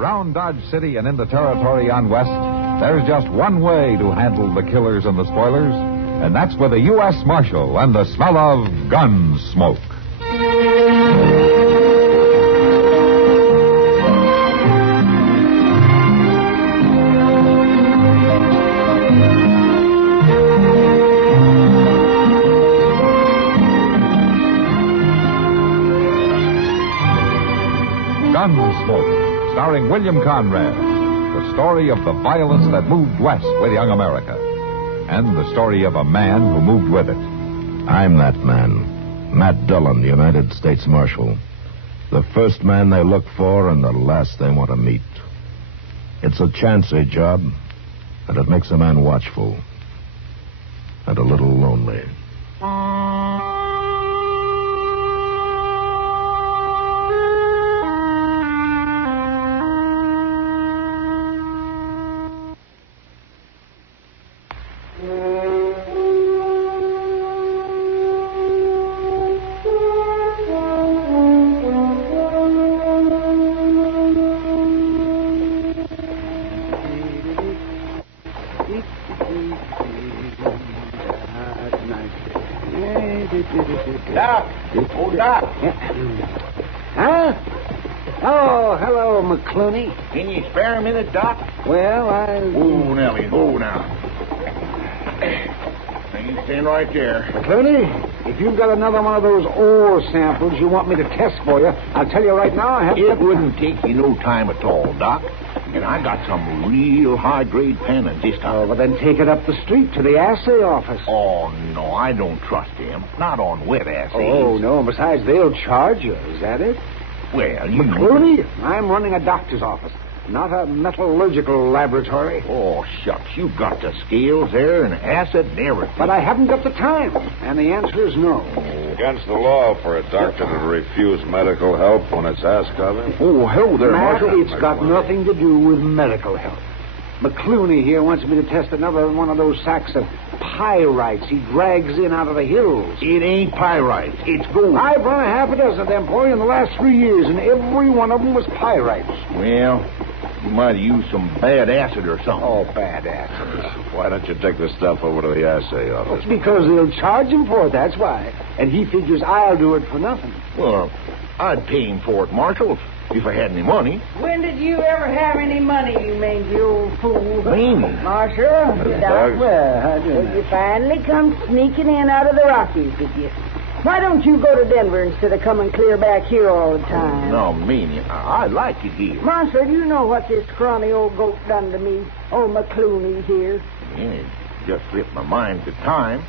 Around Dodge City and in the territory on West, there's just one way to handle the killers and the spoilers, and that's with a U.S. Marshal and the smell of Gunsmoke. Gunsmoke, starring William Conrad, the story of the violence that moved west with young America, and the story of a man who moved with it. I'm that man, Matt Dillon, United States Marshal. The first man they look for and the last they want to meet. It's a chancy job, and it makes a man watchful and a little lonely. Doc! Oh, Doc! Huh? Oh, hello, McCluney. Can you spare a minute, Doc? Well, Oh, Nellie, now. Now, you stand right there. McCluney, if you've got another one of those ore samples you want me to test for you, I'll tell you right now I haven't... It wouldn't take you no time at all, Doc. And I got some real high-grade pennants this time. Oh, well, then take it up the street to the assay office. Oh, no, I don't trust them. Not on wet assays. Oh, no, and besides, they'll charge you. Is that it? Well, you... McCluney, I'm running a doctor's office, not a metallurgical laboratory. Oh, shucks, you've got the scales there and acid and everything. But I haven't got the time, and the answer is no. Against the law for a doctor to refuse medical help when it's asked of him. Oh, hello there, Matt, Marshal. it's got nothing to do with medical help. McCluney here wants me to test another one of those sacks of pyrites he drags in out of the hills. It ain't pyrite. It's gold. I've run a half a dozen of them, boy, in the last 3 years, and every one of them was pyrites. Well, you might have used some bad acid or something. Oh, bad acid. Why don't you take the stuff over to the assay office? It's because they'll charge him for it, that's why. And he figures I'll do it for nothing. Well, I'd pay him for it, Marshal, if I had any money. When did you ever have any money, you mangy old fool? Mamie. Marshal, Doug. Well, how do you you finally come sneaking in out of the Rockies, did you? Why don't you go to Denver instead of coming clear back here all the time? No, Mamie, I like it here. Marshal, you know what this scrawny old goat done to me? Old McCluney here. Yeah, it just slipped my mind at the time.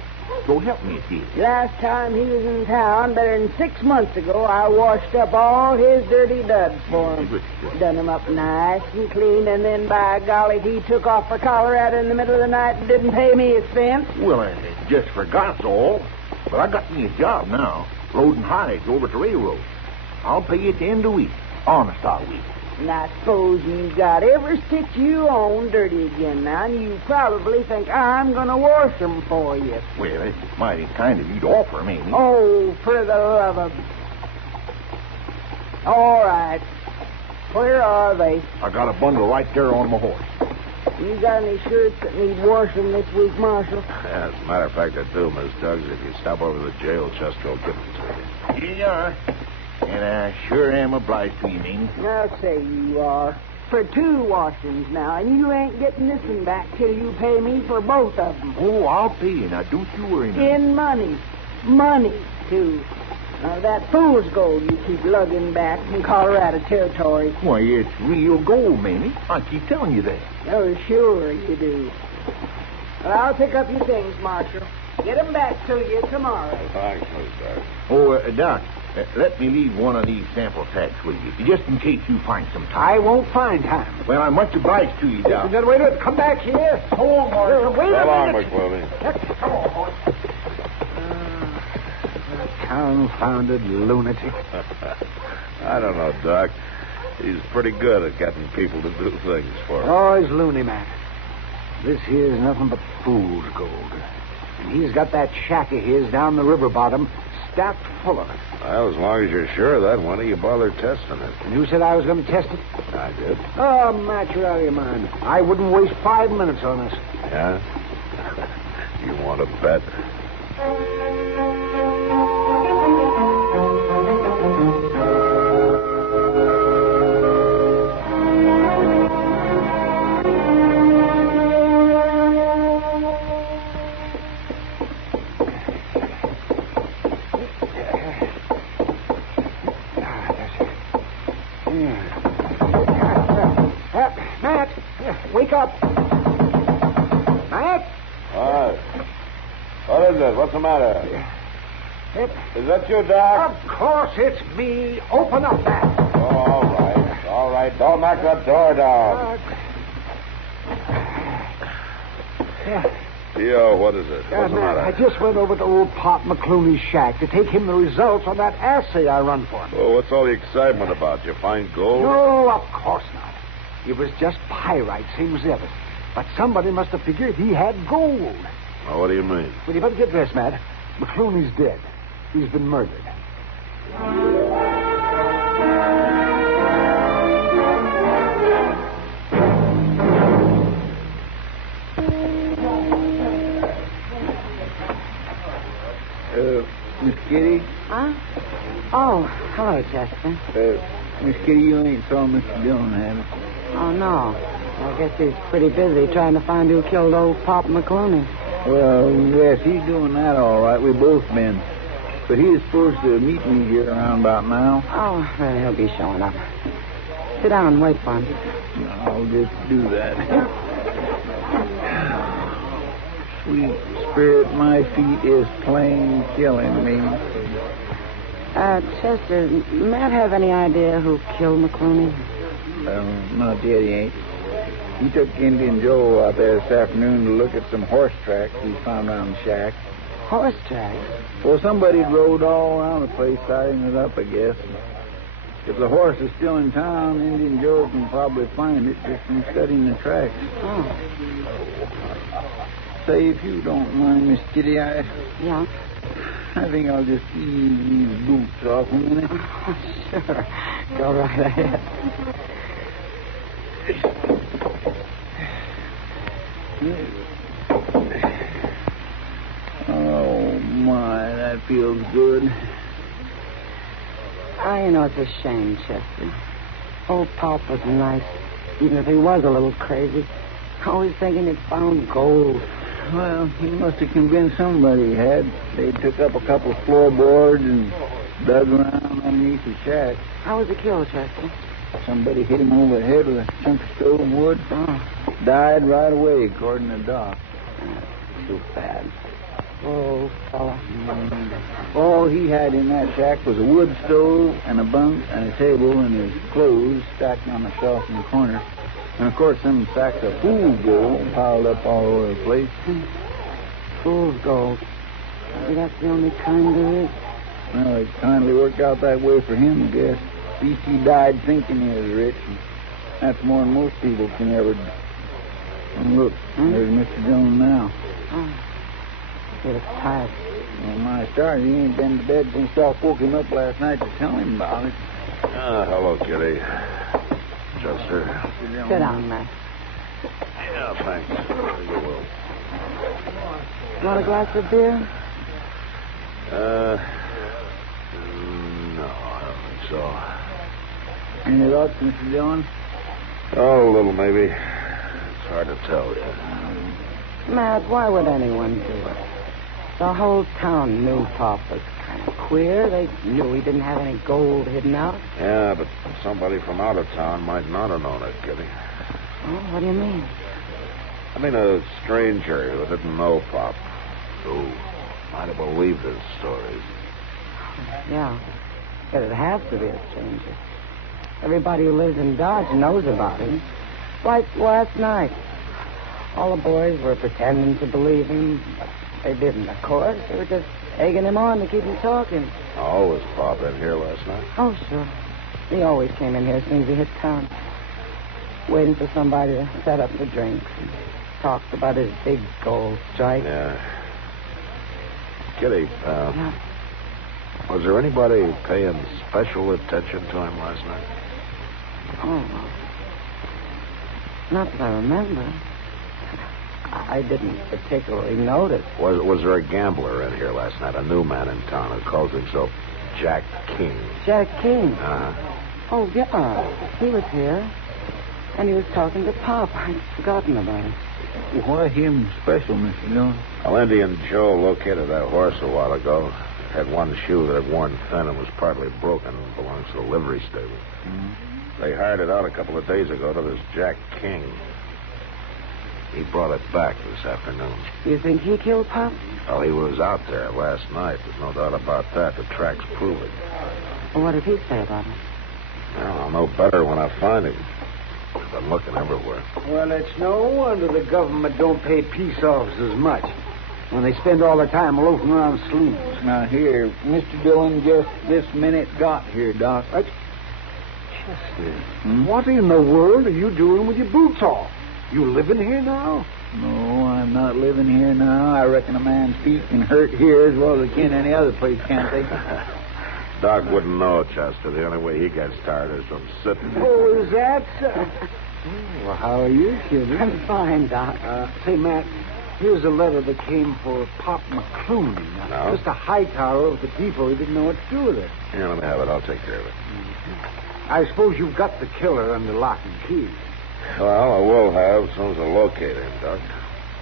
Go help me, kid. Last time he was in town, better than 6 months ago, I washed up all his dirty duds for him. Done him up nice and clean, and then, by golly, he took off for Colorado in the middle of the night and didn't pay me his fence. Well, I just forgot all. But I got me a job now, loading hides over at the railroad. I'll pay you at the end of the week. Honest, I will. And I suppose you got every stitch you own dirty again now, and you probably think I'm going to wash them for you. Well, it's mighty kind of you to offer, Mamie. Oh, for the love of... All right. Where are they? I got a bundle right there on my horse. You got any shirts that need washing this week, Marshal? Yeah, as a matter of fact, I do, Miss Duggs. If you stop over to the jail, Chester will give them to you. Here you are. And I sure am obliged to you, Mamie. I'll say you are. For 2 washings now, and you ain't getting this one back till you pay me for both of them. Oh, I'll pay you. Now, don't you worry, Mamie. In money. Money, too. That fool's gold you keep lugging back from Colorado Territory. Why, it's real gold, Mamie. I keep telling you that. Oh, sure you do. Well, I'll pick up your things, Marshal. Get 'em back to you tomorrow. Thanks, Miss Duggs. Oh, Doc, let me leave one of these sample packs with you, just in case you find some time. I won't find time. Well, I'm much obliged to you, Doc. Wait a minute. Come back here. Go on, Marshal. Wait So a long, minute. McCluney. Come on, boy. Confounded lunatic. I don't know, Doc. He's pretty good at getting people to do things for him. Oh, he's loony, man. This here's nothing but fool's gold. And he's got that shack of his down the river bottom stacked full of it. Well, as long as you're sure of that, why don't you bother testing it? And you said I was going to test it? I did. Oh, Matt, you're out of your mind. I wouldn't waste 5 minutes on this. Yeah? You want to bet? Matt, wake up. Matt? What? What is it? What's the matter? Is that you, Doc? Of course it's me. Open up, Matt. Oh, all right. All right. Don't knock that door down. Theo, what is it? What's the Matt, matter? I just went over to old Pop McCluney's shack to take him the results on that assay I run for him. Oh, what's all the excitement about? You find gold? No, of course not. It was just pyrite, same as Ellis. But somebody must have figured he had gold. Oh, what do you mean? Well, you better get dressed, Matt. McCluney's dead. He's been murdered. Miss Kitty? Huh? Oh, hello, Chester. Miss Kitty, you ain't saw Mr. Dillon, have you? Oh, no. I guess he's pretty busy trying to find who killed old Pop McCluney. Well, yes, he's doing that all right. We both been. But he was supposed to meet me here around about now. Oh, well, he'll be showing up. Sit down and wait for him. I'll just do that. Sweet spirit, my feet is plain killing me. Chester, Matt have any idea who killed McCluney? Well, not yet, he ain't. He took Indian Joe out there this afternoon to look at some horse tracks he found around the shack. Horse tracks? Well, somebody rode all around the place, sizing it up, I guess. If the horse is still in town, Indian Joe can probably find it just from studying the tracks. Oh. Say, if you don't mind, Miss Kitty, Yeah? I think I'll just ease these boots off a minute. Oh, sure. Go right ahead. Oh, my, that feels good. You know, it's a shame, Chester. Old Pop was nice, even if he was a little crazy. Always thinking he'd found gold. Well, he must have convinced somebody he had. They took up a couple of floorboards and dug around underneath the shack. How was he killed, Chester? Somebody hit him over the head with a chunk of stone wood. Oh. Died right away, according to Doc. Too bad. Oh, fella. All he had in that shack was a wood stove and a bunk and a table and his clothes stacked on a shelf in the corner. And, of course, some sacks of fool's gold piled up all over the place. Fool's gold. Maybe that's the only kind there is. Well, it kindly worked out that way for him, I guess. At least he died thinking he was rich. And that's more than most people can ever do. And look, there's Mr. Jones now. Oh. He looks tired. Well, my stars, he ain't been to bed since Doc woke him up last night to tell him about it. Hello, Kitty. Chester. Sit down, Matt. Yeah, thanks. You will. Want a glass of beer? No, I don't think so. Any luck, Mr. Dillon? Oh, a little, maybe. It's hard to tell yet. Matt, why would anyone do it? The whole town knew Pop was kind of queer. They knew he didn't have any gold hidden out. Yeah, but somebody from out of town might not have known it, Kitty. Oh, what do you mean? I mean, a stranger who didn't know Pop, who might have believed his stories. Yeah, but it has to be a stranger. Everybody who lives in Dodge knows about him. Like last night. All the boys were pretending to believe him, but they didn't, of course. They were just egging him on to keep him talking. Oh, was Pop in here last night? Oh, sure. He always came in here as soon as he hit town. Waiting for somebody to set up the drinks. And talked about his big gold strike. Yeah. Kitty, Yeah. Was there anybody paying special attention to him last night? Oh. Not that I remember. I didn't particularly notice. Was there a gambler in here last night? A new man in town who calls himself Jack King. Jack King? Uh-huh. Oh, yeah. He was here. And he was talking to Pop. I'd forgotten about it. Why him special, Mr. Dillon? Well, Indian Joe located that horse a while ago. Had one shoe that had worn thin and was partly broken. Belongs to the livery stable. Mm-hmm. They hired it out a couple of days ago to this Jack King. He brought it back this afternoon. You think he killed Pop? Well, he was out there last night. There's no doubt about that. The tracks prove it. Well, what did he say about it? Well, I'll know better when I find him. I've been looking everywhere. Well, it's no wonder the government don't pay peace officers much when they spend all their time loafing around saloons. Now, here, Mr. Dillon just this minute got here, Doc. Chester, what in the world are you doing with your boots off? You living here now? No, I'm not living here now. I reckon a man's feet can hurt here as well as they can any other place, can't they? Doc wouldn't know, Chester. The only way he gets tired is from sitting. Oh, is that so? Well, how are you, kid? I'm fine, Doc. Say, Matt, here's a letter that came for Pop McCluney. No? Just a hightower of the people who didn't know what to do with it. Here, let me have it. I'll take care of it. I suppose you've got the killer under lock and key. Well, I will have as soon as I locate him, Doc.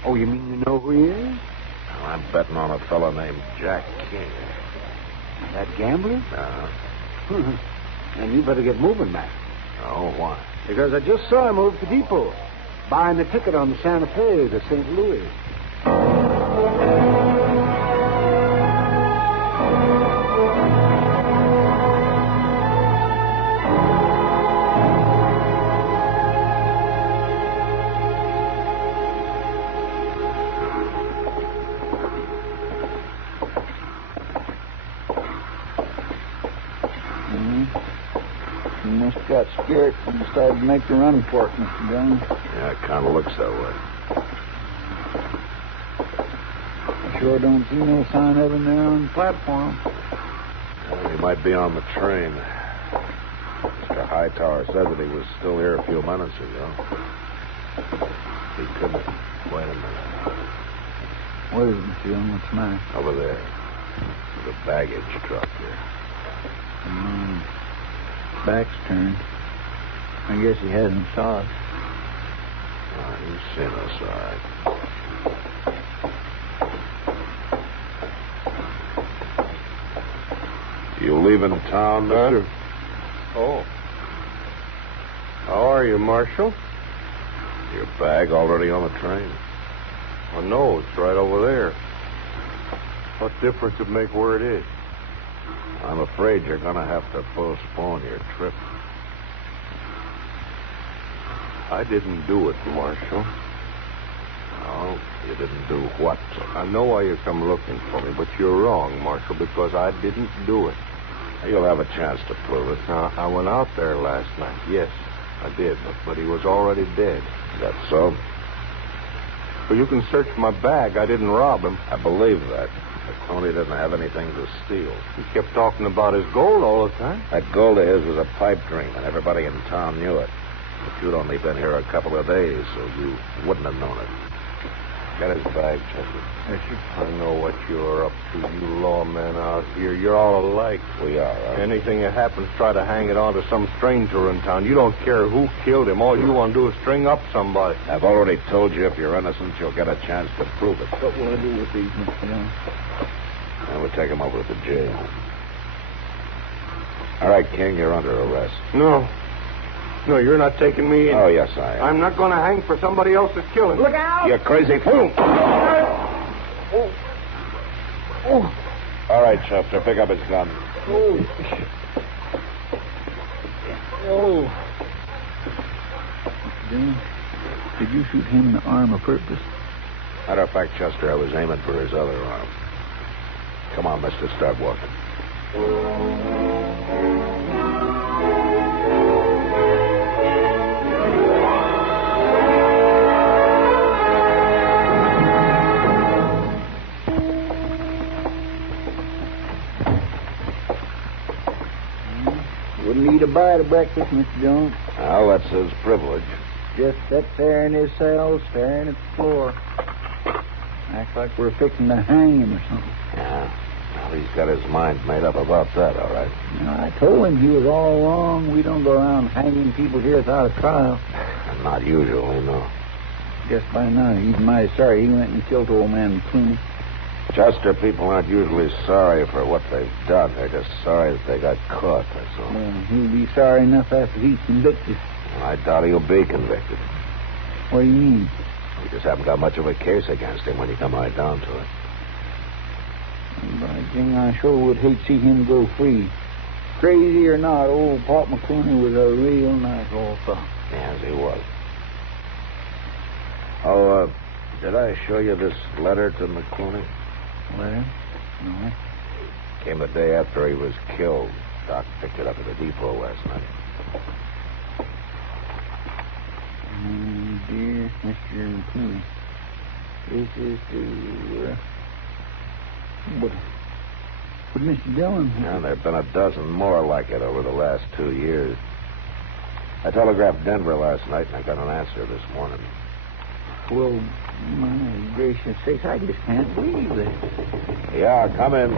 Oh, you mean you know who he is? Well, I'm betting on a fellow named Jack King. That gambler? Uh-huh. And you better get moving, Matt. Oh, why? Because I just saw him over at the depot, buying the ticket on the Santa Fe to St. Louis. You must have got scared and decided to make a run for it, Mr. Dillon. Yeah, it kind of looks that way. I sure don't see no sign of him there on the platform. Well, he might be on the train. Mr. Hightower said that he was still here a few minutes ago. He couldn't. Wait a minute. What is it, Mr. Dillon? What's the matter? Over there. The baggage truck here. Back's turned. I guess he hasn't saw us. Oh, he's seen us, all right. You leaving town, mister? Oh. How are you, Marshal? Your bag already on the train? Oh, no, it's right over there. What difference it make where it is? I'm afraid you're going to have to postpone your trip. I didn't do it, Marshal. Oh, you didn't do what? I know why you come looking for me, but you're wrong, Marshal, because I didn't do it. You'll have a chance to prove it. Now, I went out there last night. Yes, I did, but he was already dead. Is that so? Well, you can search my bag. I didn't rob him. I believe that. McCluney didn't have anything to steal. He kept talking about his gold all the time. That gold of his was a pipe dream, and everybody in town knew it. But you'd only been here a couple of days, so you wouldn't have known it. Get his bag, Chester. Yes, sir. I know what you're up to, you lawmen out here. You're all alike. We are, huh? Anything that happens, try to hang it on to some stranger in town. You don't care who killed him. All you want to do is string up somebody. I've already told you if you're innocent, you'll get a chance to prove it. What will I do with these, Mr. Dillon? And we'll take him over to jail. All right, King, you're under arrest. No. No, you're not taking me in. Oh, yes, I am. I'm not going to hang for somebody else's killing. Look out! You crazy fool! Oh. Oh. All right, Chester, pick up his gun. Oh. Oh. Mr. Dillon, did you shoot him in the arm of purpose? Matter of fact, Chester, I was aiming for his other arm. Come on, mister, start walking. breakfast, Mr. Dillon. Well, that's his privilege. Just sits there in his cell, staring at the floor. Acts like we're fixing to hang him or something. Yeah. Well, he's got his mind made up about that, all right. I told him he was all wrong. We don't go around hanging people here without a trial. Not usually, no. Guess by now he's mighty sorry he went and killed old man McCluney. Chester people aren't usually sorry for what they've done. They're just sorry that they got caught, that's all. Well, he'll be sorry enough after he's convicted. Well, I doubt he'll be convicted. What do you mean? We just haven't got much of a case against him when you come right down to it. By jing, I sure would hate to see him go free. Crazy or not, old Pop McCluney was a real nice old fellow. Yes, he was. Oh, did I show you this letter to McCluney? Letter? No. Came the day after he was killed. Doc picked it up at the depot last night. Dear Mr. McCluney, this is to... But Mr. Dillon... Yeah, there have been a dozen more like it over the last 2 years. I telegraphed Denver last night, and I got an answer this morning. Well, my gracious sakes, I just can't believe this. Yeah, come in.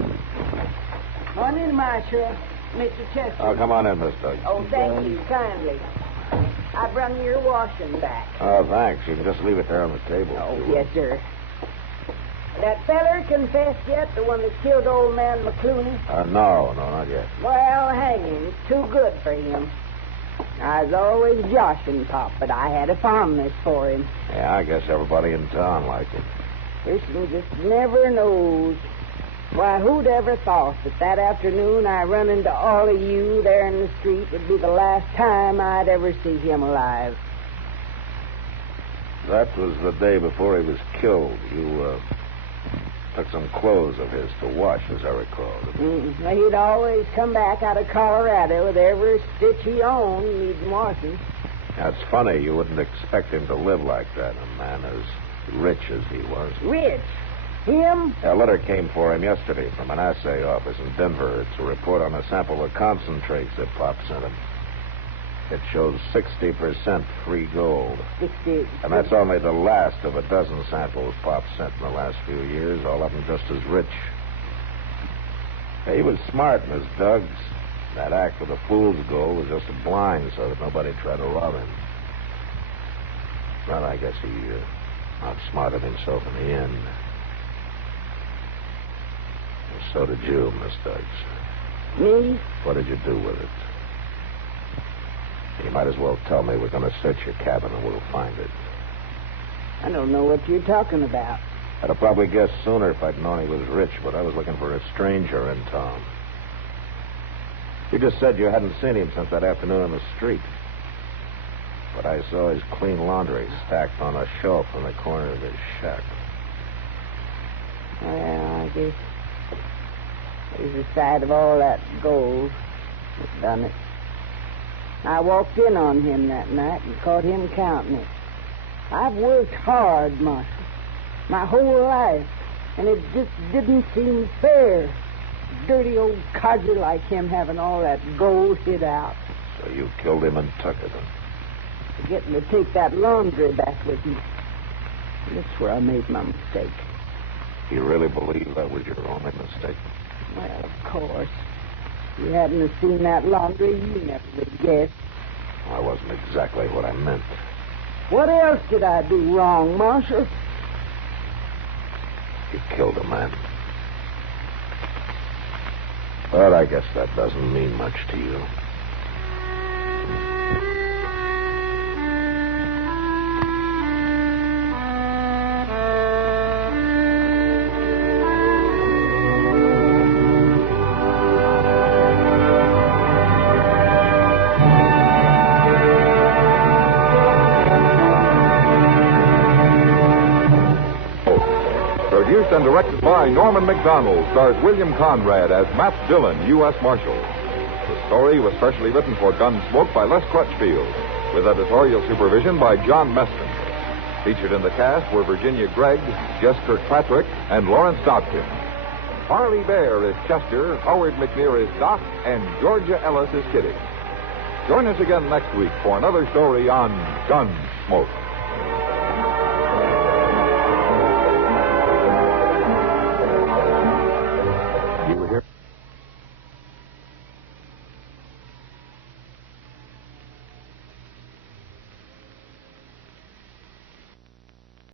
Morning, Marshal. Mr. Chester. Oh, come on in, Miss Doug. Oh, thank you kindly. I brung your washing back. Oh, thanks. You can just leave it there on the table. Oh, yes, sir. That feller confessed yet, the one that killed old man McCluney? No, not yet. Well, hanging's too good for him. I was always joshing Pop, but I had a fondness for him. Yeah, I guess everybody in town liked him. Person just never knows. Why, who'd ever thought that afternoon I run into all of you there in the street would be the last time I'd ever see him alive? That was the day before he was killed. You, took some clothes of his to wash, as I recall. He'd always come back out of Colorado with every stitch he owned needing washing. That's funny. You wouldn't expect him to live like that, a man as rich as he was. Rich? Him? A letter came for him yesterday from an assay office in Denver. It's a report on a sample of concentrates that Pop sent him. It shows 60% free gold. 60. And that's only the last of a dozen samples Pop sent in the last few years, all of them just as rich. He was smart, Miss Duggs. That act with the fool's gold was just a blind so that nobody tried to rob him. Well, I guess he outsmarted himself in the end. And so did you, Miss Duggs. Me? What did you do with it? You might as well tell me. We're going to search your cabin and we'll find it. I don't know what you're talking about. I'd have probably guessed sooner if I'd known he was rich, but I was looking for a stranger in town. You just said you hadn't seen him since that afternoon on the street. But I saw his clean laundry stacked on a shelf in the corner of his shack. Well, I guess it was the sight of all that gold that done it. I walked in on him that night and caught him counting it. I've worked hard, Marshal, my whole life, and it just didn't seem fair. Dirty old codger like him having all that gold hid out. So you killed him and took it. Forgetting to take that laundry back with me. That's where I made my mistake. You really believe that was your only mistake? Well, of course. If you hadn't have seen that laundry, you never would guess. That wasn't exactly what I meant. What else did I do wrong, Marshal? You killed a man. But I guess that doesn't mean much to you. Produced and directed by Norman MacDonnell, stars William Conrad as Matt Dillon, U.S. Marshal. The story was specially written for Gunsmoke by Les Crutchfield, with editorial supervision by John Meston. Featured in the cast were Virginia Gregg, Jess Kirkpatrick, and Lawrence Dobkin. Parley Baer is Chester, Howard McNear is Doc, and Georgia Ellis is Kitty. Join us again next week for another story on Gunsmoke.